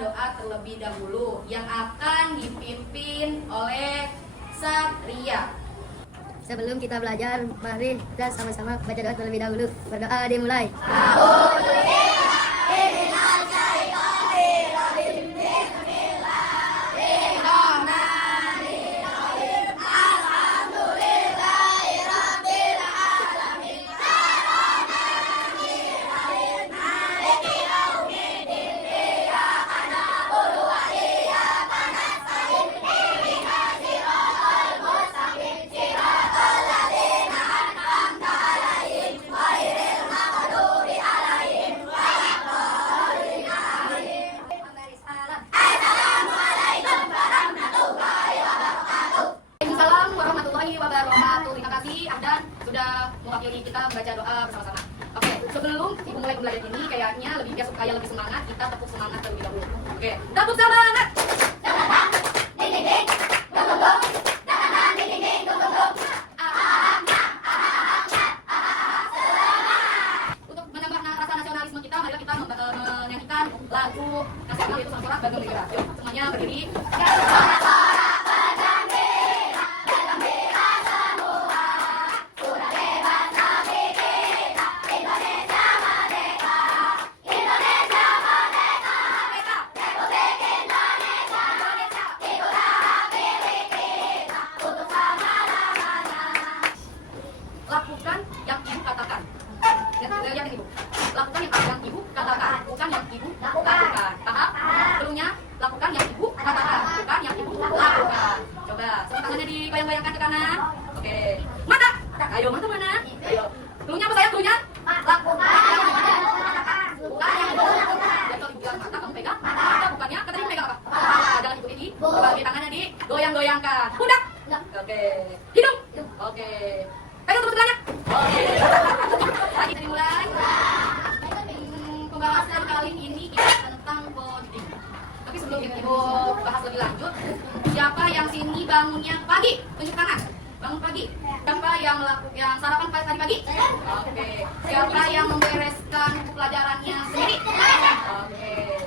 doa terlebih dahulu yang akan dipimpin oleh Satria. Sebelum kita belajar, mari kita sama-sama baca doa terlebih dahulu. Berdoa dimulai. Waalaikumsalam warahmatullahi wabarakatuh. Terima kasih Abdan sudah mewakili kita membaca doa bersama-sama. Oke, sebelum ibu mulai belajar ini, kayaknya supaya lebih semangat, kita tepuk semangat terlebih dahulu. Oke, tepuk semangat. Untuk menambah rasa nasionalisme kita, mari kita menyanyikan lagu nasional itu Sorak Bagong Negara. Yuk, semuanya berdiri. Lakukan yang ibu katakan. Lihat ibu. Lakukan yang ibu katakan, bukan yang ibu lakukan. Paham? Perlunya lakukan yang ibu katakan, bukan yang ibu lakukan. Coba, semua tangannya digoyang-goyangkan ke kanan. Oke. Mata. Ayo, mata mana? Ayo. Perlunya apa sayang? Perlunya lakukan yang ibu katakan, bukan yang ibu lakukan. Jadi kalau ibu bilang mata, kamu pegang. Mata bukannya, kata ibu pegang apa? Jangan ibu ini. Bagi tangannya digoyang-goyangkan. Pundak. Oke. Hidung. Oke. Pegang terus sebelahnya. Oke. Lagi kita dimulai. Pembahasan kali ini kita tentang coding. Tapi sebelum ibu bahas lebih lanjut, siapa yang sini bangunnya pagi? Tunjuk tangan. Bangun pagi. Siapa yang sarapan tadi pagi? Oke. Siapa yang membereskan buku pelajarannya sendiri? Oke.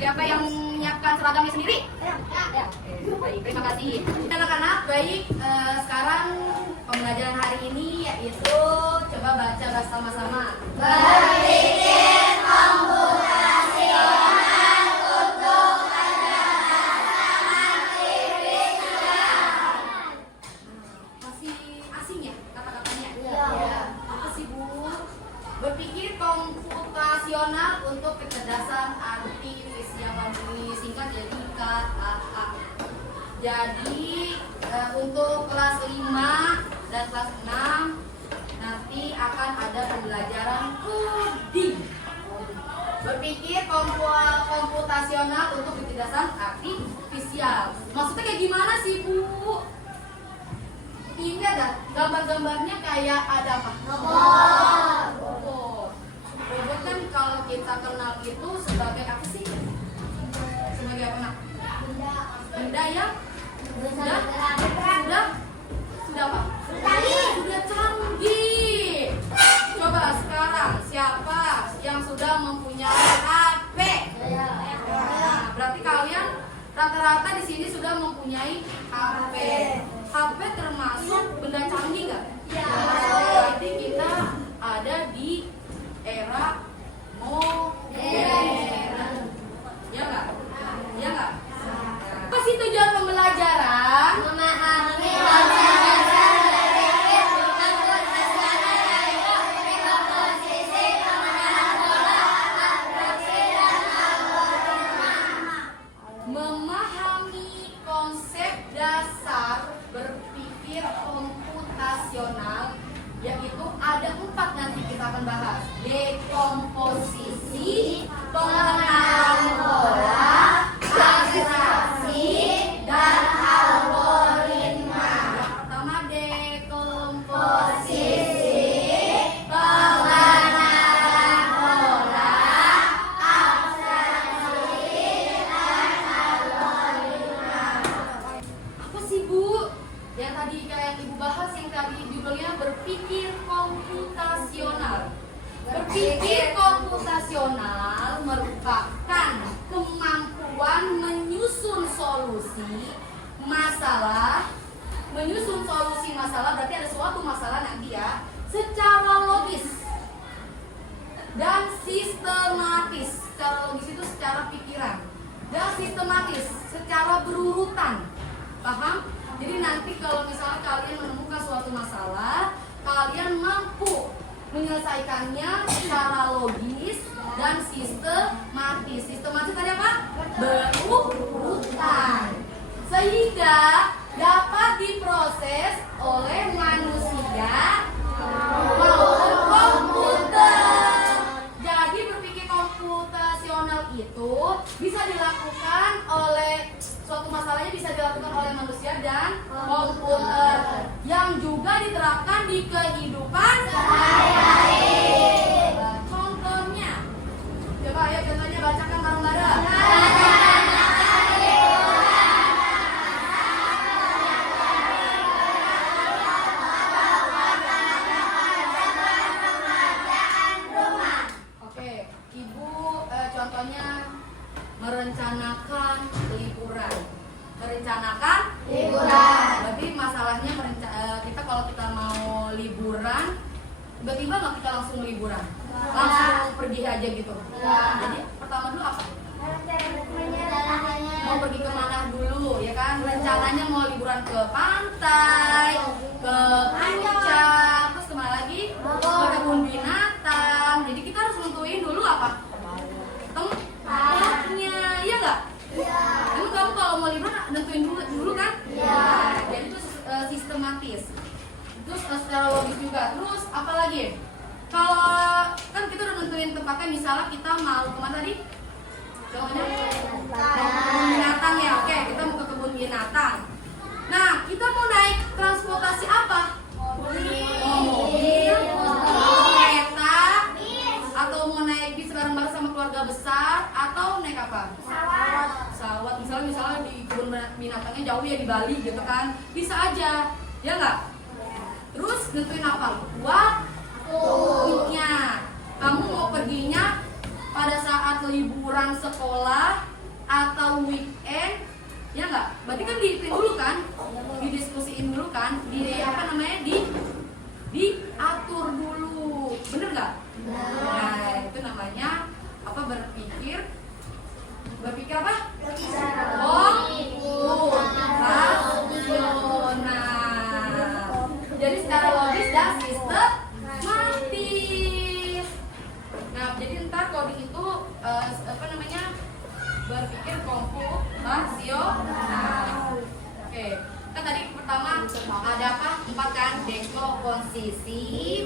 Siapa yang menyiapkan seragamnya sendiri? Baik, terima kasih. Anak-anak, baik. Sekarang pembelajaran hari ini yaitu coba baca bersama-sama. Berpikir komputasional untuk penerapan fisika. Masih asing ya kata-katanya? Iya. Apa sih Bu? Berpikir komputasional untuk kecerdasan artifisial, disingkat jadi KAA. Jadi untuk kelas 5 dan kelas 6 nanti akan ada pembelajaran coding. Berpikir komputasional untuk kecerdasan artifisial. Maksudnya kayak gimana sih Bu? Ini ada gambar-gambarnya kayak ada apa? Robot. Robot kan kalau kita kenal itu sebagai apa sih? Sebagai apa nak? Benda yang sudah apa? Sudah canggih. Coba sekarang siapa yang sudah mempunyai HP? Nah, berarti kalian rata-rata di sini sudah mempunyai HP. HP termasuk benda canggih nggak? Iya. Berarti kita ada di era modern. Ya nggak? Ya nggak? Apa sih tujuan pembelajaran? Memahami pelajaran berpikir komputasional komposisi penggunaan pola abstraksi dan algoritma. Memahami konsep dasar berpikir komputasional, yaitu ada 4 nanti kita akan bahas. Dekomposisi, masalah, menyusun solusi masalah berarti ada suatu masalah nanti ya, secara logis dan sistematis. Secara logis itu secara pikiran, dan sistematis secara berurutan. Paham? Jadi nanti kalau misalnya kalian menemukan suatu masalah, kalian mampu menyelesaikannya secara logis dan sistematis. Sistematis tadi apa? Berurutan. Sehingga dapat diproses oleh manusia maupun komputer. Jadi berpikir komputasional itu bisa dilakukan oleh suatu masalahnya bisa dilakukan oleh manusia dan komputer yang juga diterapkan di kehidupan sehari-hari. Contohnya, coba ayo contohnya bacakan bareng-bareng. Oke, Ibu contohnya merencanakan liburan. Merencanakan liburan. Berarti masalahnya kita kalau kita mau liburan, tiba-tiba nggak kita langsung liburan, langsung pergi aja gitu. Jadi pertama dulu apa? Mau pergi kemana dulu, ya kan? Rencananya mau liburan ke pantai, ke puncak, terus kemana lagi? Ke kebun binatang. Jadi kita harus nentuin dulu apa? Tempatnya, iya nggak? Emang kamu kalau mau liburan nentuin dulu kan? Jadi itu sistematis. Terus secara logis juga. Terus apa lagi? Kalau kan kita udah nentuin tempatnya, misalnya kita mau kemana tadi? Contohnya kebun binatang ya. Oke, kita mau ke kebun binatang. Nah, kita mau naik transportasi apa? Mobil, kereta, atau mau naik bis bareng-bareng sama keluarga besar, atau naik apa? Pesawat. Misalnya di kebun binatangnya jauh ya, di Bali gitu kan, bisa aja, ya nggak? Terus nentuin apa? Waktunya. Kamu mau perginya pada saat liburan sekolah atau weekend, ya nggak? Berarti kan dihitung dulu kan, didiskusiin dulu kan, diatur dulu, bener nggak? Nah, itu namanya apa? Berpikir apa? Komputasional. Jadi secara logis dan sistematis. Nah, jadi ntar coding itu berpikir komputasional. Oke, kan tadi pertama ada apa? 4 kan? Dekomposisi,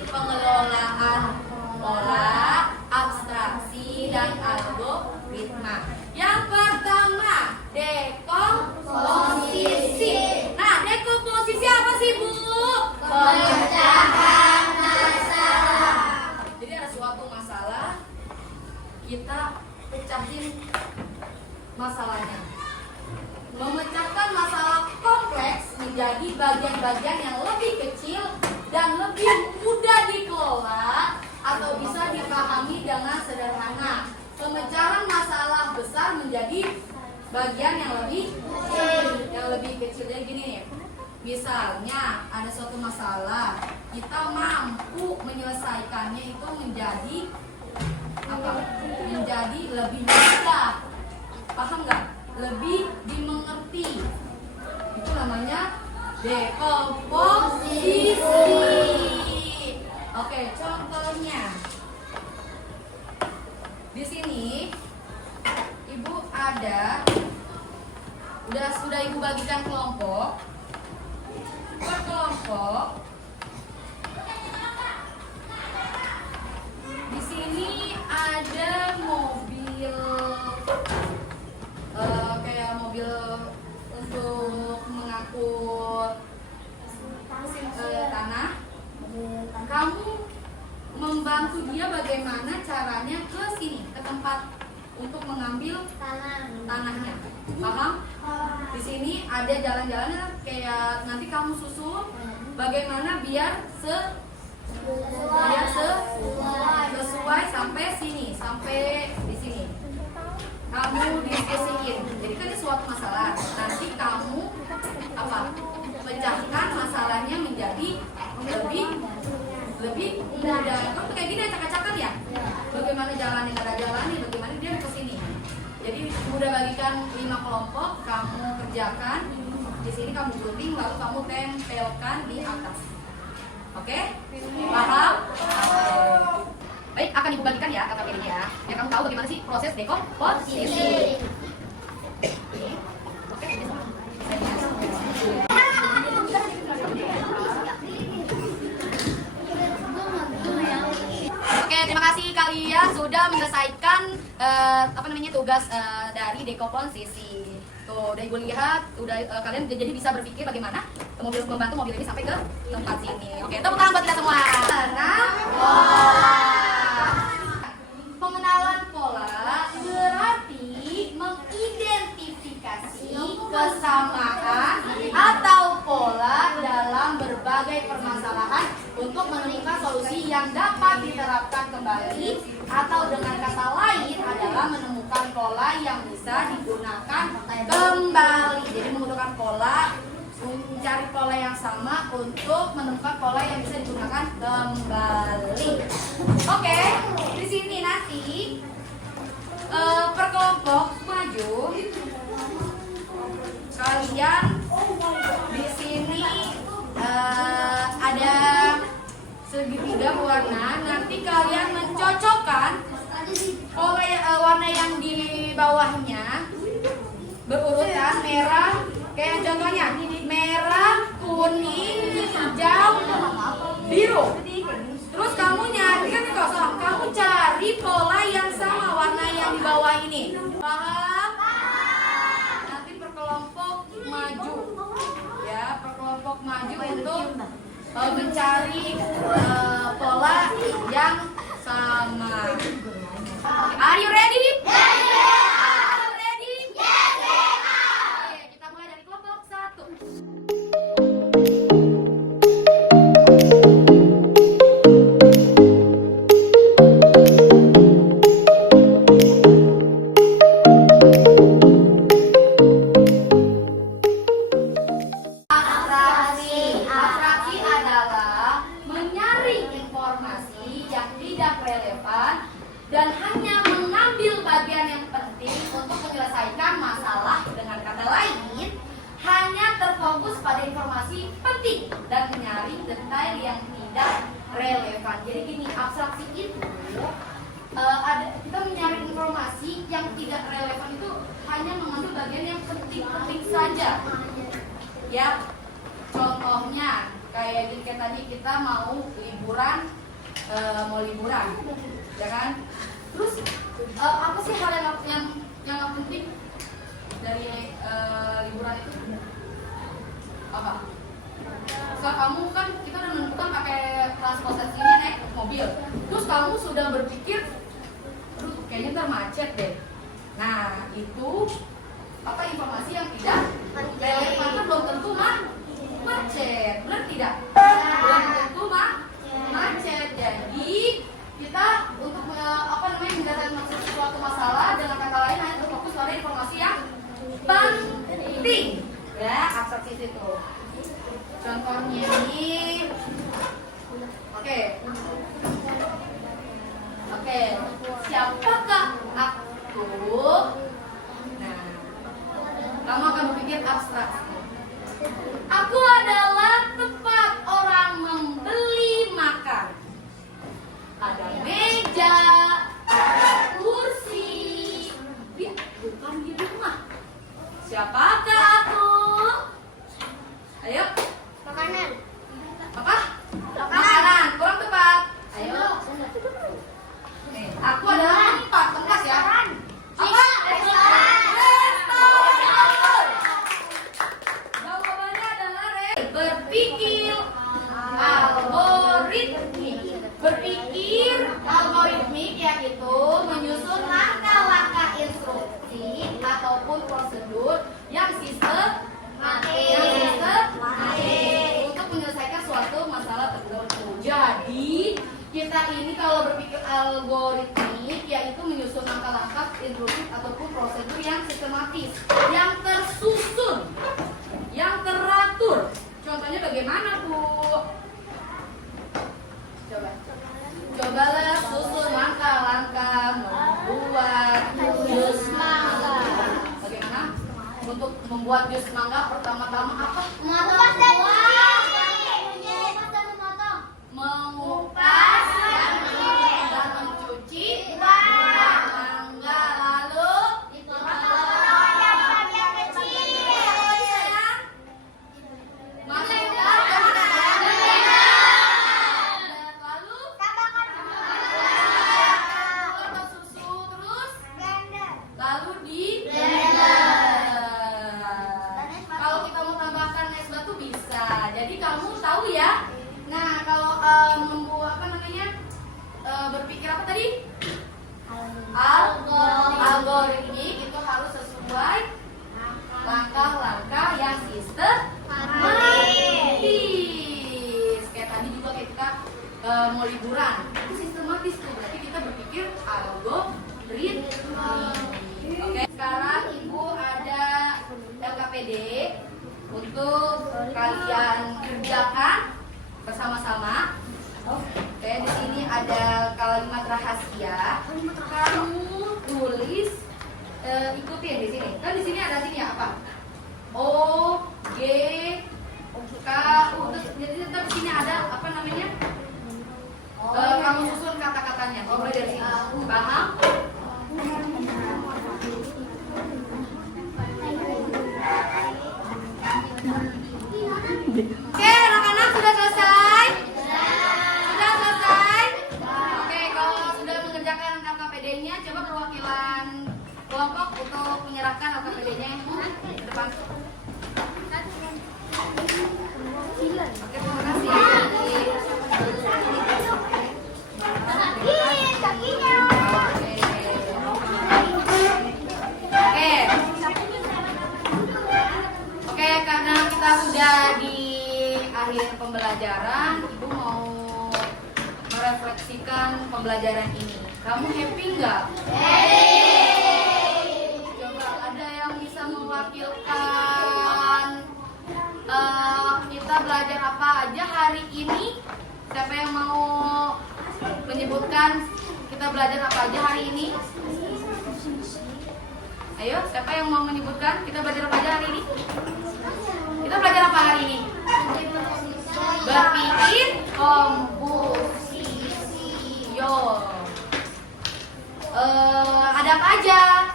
pengelolaan pola, abstraksi, dan algoritma. Yang pertama, dekomposisi. Nah, dekomposisi apa sih, Bu? Pemecahan masalah. Jadi ada suatu masalah, kita pecahin masalahnya. Memecahkan masalah kompleks menjadi bagian-bagian yang lebih kecil dan lebih mudah dikelola atau bisa dipahami dengan sederhana. Pemecahan masalah besar menjadi bagian yang lebih kecil. Jadi gini nih, misalnya ada suatu masalah, kita mampu menyelesaikannya itu menjadi apa? Menjadi lebih mudah. Paham nggak? Lebih dimengerti. Itu namanya dekomposisi. Oke, contohnya di sini Ibu ada sudah Ibu bagikan kelompok. Per kelompok di sini ada mobil kayak mobil untuk mengangkut tanah. Kamu membantu dia bagaimana caranya ke sini, ke tempat untuk mengambil tanahnya. Paham? Di sini ada jalan-jalannya, kayak nanti kamu susun bagaimana biar sesuai sampai sini, sampai di sini. Kamu diskusiin. Jadi kan ini suatu masalah. Nanti kamu apa? Pecahkan masalahnya menjadi lebih mudah. Kan kayak gini acak-acakan ya. Bagaimana jalannya, kada jalannya, bagaimana dia ke sini. Jadi udah bagikan 5 kelompok, kamu kerjakan. Di sini kamu gunting, lalu kamu tempelkan di atas. Oke? Paham? Baik, akan ibu bagikan ya kakak ini ya. Ya kamu tahu bagaimana sih proses dekomposisi. Oke, terima kasih kalian sudah menyelesaikan tugas dari dekomposisi. Tuh, udah ibu lihat, udah kalian jadi bisa berpikir bagaimana membantu mobil ini sampai ke tempat sini. Oke, tepuk tangan buat kita semua. Pengenalan pola berarti mengidentifikasi kesamaan atau pola dalam berbagai permasalahan untuk menemukan solusi yang dapat diterapkan kembali, atau dengan kata lain adalah menemukan pola yang bisa digunakan kembali. Jadi menggunakan pola, mencari pola yang sama untuk menemukan pola yang bisa digunakan kembali. Oke, di sini nanti per kelompok maju. Kalian di sini ada segitiga warna. Nanti kalian mencocokkan pola warna yang di bawahnya berurutan merah. Kayak contohnya merah, kuning, hijau, biru. Terus kamu nyari kan kosong, kamu cari pola yang sama warna yang di bawah ini. Paham? Nanti per kelompok maju, ya per kelompok maju untuk mencari pola yang sama. Are you ready? Dan hanya mengambil bagian yang penting untuk menyelesaikan masalah. Dengan kata lain, hanya terfokus pada informasi penting dan menyaring detail yang tidak relevan. Jadi gini, abstraksi itu kita menyaring informasi yang tidak relevan itu hanya mengambil bagian yang penting-penting saja. Ya, contohnya kayak tadi kita mau liburan, ya kan? Terus apa sih hal yang penting dari liburan itu? Apa? So, kamu kan kita udah menentukan pakai transportasinya naik mobil. Terus kamu sudah berpikir, aduh kayaknya ntar macet deh. Nah itu apa informasi yang tidak relevan, belum tentu macet, benar tidak? Belum tentu macet. Jadi kita untuk menyelesaikan suatu masalah dengan kata lain hanya terfokus pada informasi yang penting. Ya, abstraksi itu. Contohnya ini, oke, siapakah aku? Nah, kamu akan berpikir abstraksi. Aku adalah tempat orang membeli makan. Ada meja, ada kursi, ya, bukan di rumah. Siapakah aku? Ayo. Makanan. Apa? Makanan. Kurang tepat. Ayo. Nih, aku adalah tempat ya. Apa? Restoran. Jawabannya adalah berpikir algoritmik yaitu menyusun langkah-langkah instruksi ataupun prosedur yang sistematis untuk menyelesaikan suatu masalah tertentu. Jadi kita ini kalau berpikir algoritmik yaitu menyusun langkah-langkah instruksi ataupun prosedur yang sistematis, yang tersusun, yang teratur membuat jus mangga pertama-tama apa? Mengupas dan Mengupas dan mencuci buah mangga, lalu masukkan ke lalu tambahkan susu terus lalu di kalau kita mau tambahkan es batu bisa. Jadi kamu tahu ya. Nah, kalau membuat apa namanya? Berpikir apa tadi? Algoritmik itu harus sesuai langkah-langkah yang sistematis. Kayak tadi juga kayak kita mau liburan, itu sistematis tuh. Berarti kita berpikir algoritmik. Oke, sekarang Ibu ada LKPD untuk kalian kerjakan bersama-sama. Oke, di sini ada kalimat rahasia. Kamu tulis, ikutin di sini. Kan di sini ada sini apa? O, G, K, U. Terus jadi tetap di sini ada apa namanya? Kamu susun kata-katanya. Mulai dari sini. Paham? Oke, anak-anak sudah selesai? Sudah selesai? Oke, kalau sudah mengerjakan LKPD-nya, coba perwakilan kelompok untuk menyerahkan LKPD-nya ke depan. Oke, terima kasih. Oke, karena kita sudah di akhir pembelajaran, Ibu mau merefleksikan pembelajaran ini. Kamu happy nggak? Coba ada yang bisa mewakilkan kita belajar apa aja hari ini? Siapa yang mau menyebutkan kita belajar apa aja hari ini? Ayo, siapa yang mau menyebutkan kita belajar apa aja hari ini? Kita belajar apa hari ini? Berpikir komposisi. Yo. Ada apa aja?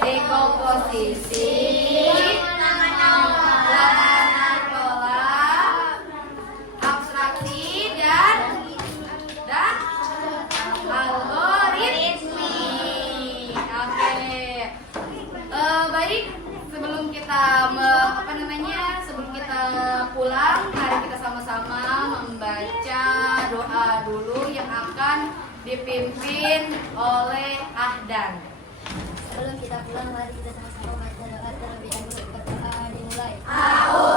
Dekomposisi, penanganan pola, abstraksi dan algoritmik. Oke. Baik, sebelum kita sebelum kita pulang, mari kita sama-sama membaca doa dulu yang akan dipimpin oleh Ahdan. Sebelum kita pulang, mari kita sama-sama baca doa terlebih dahulu. Berdoa dimulai. A'udzu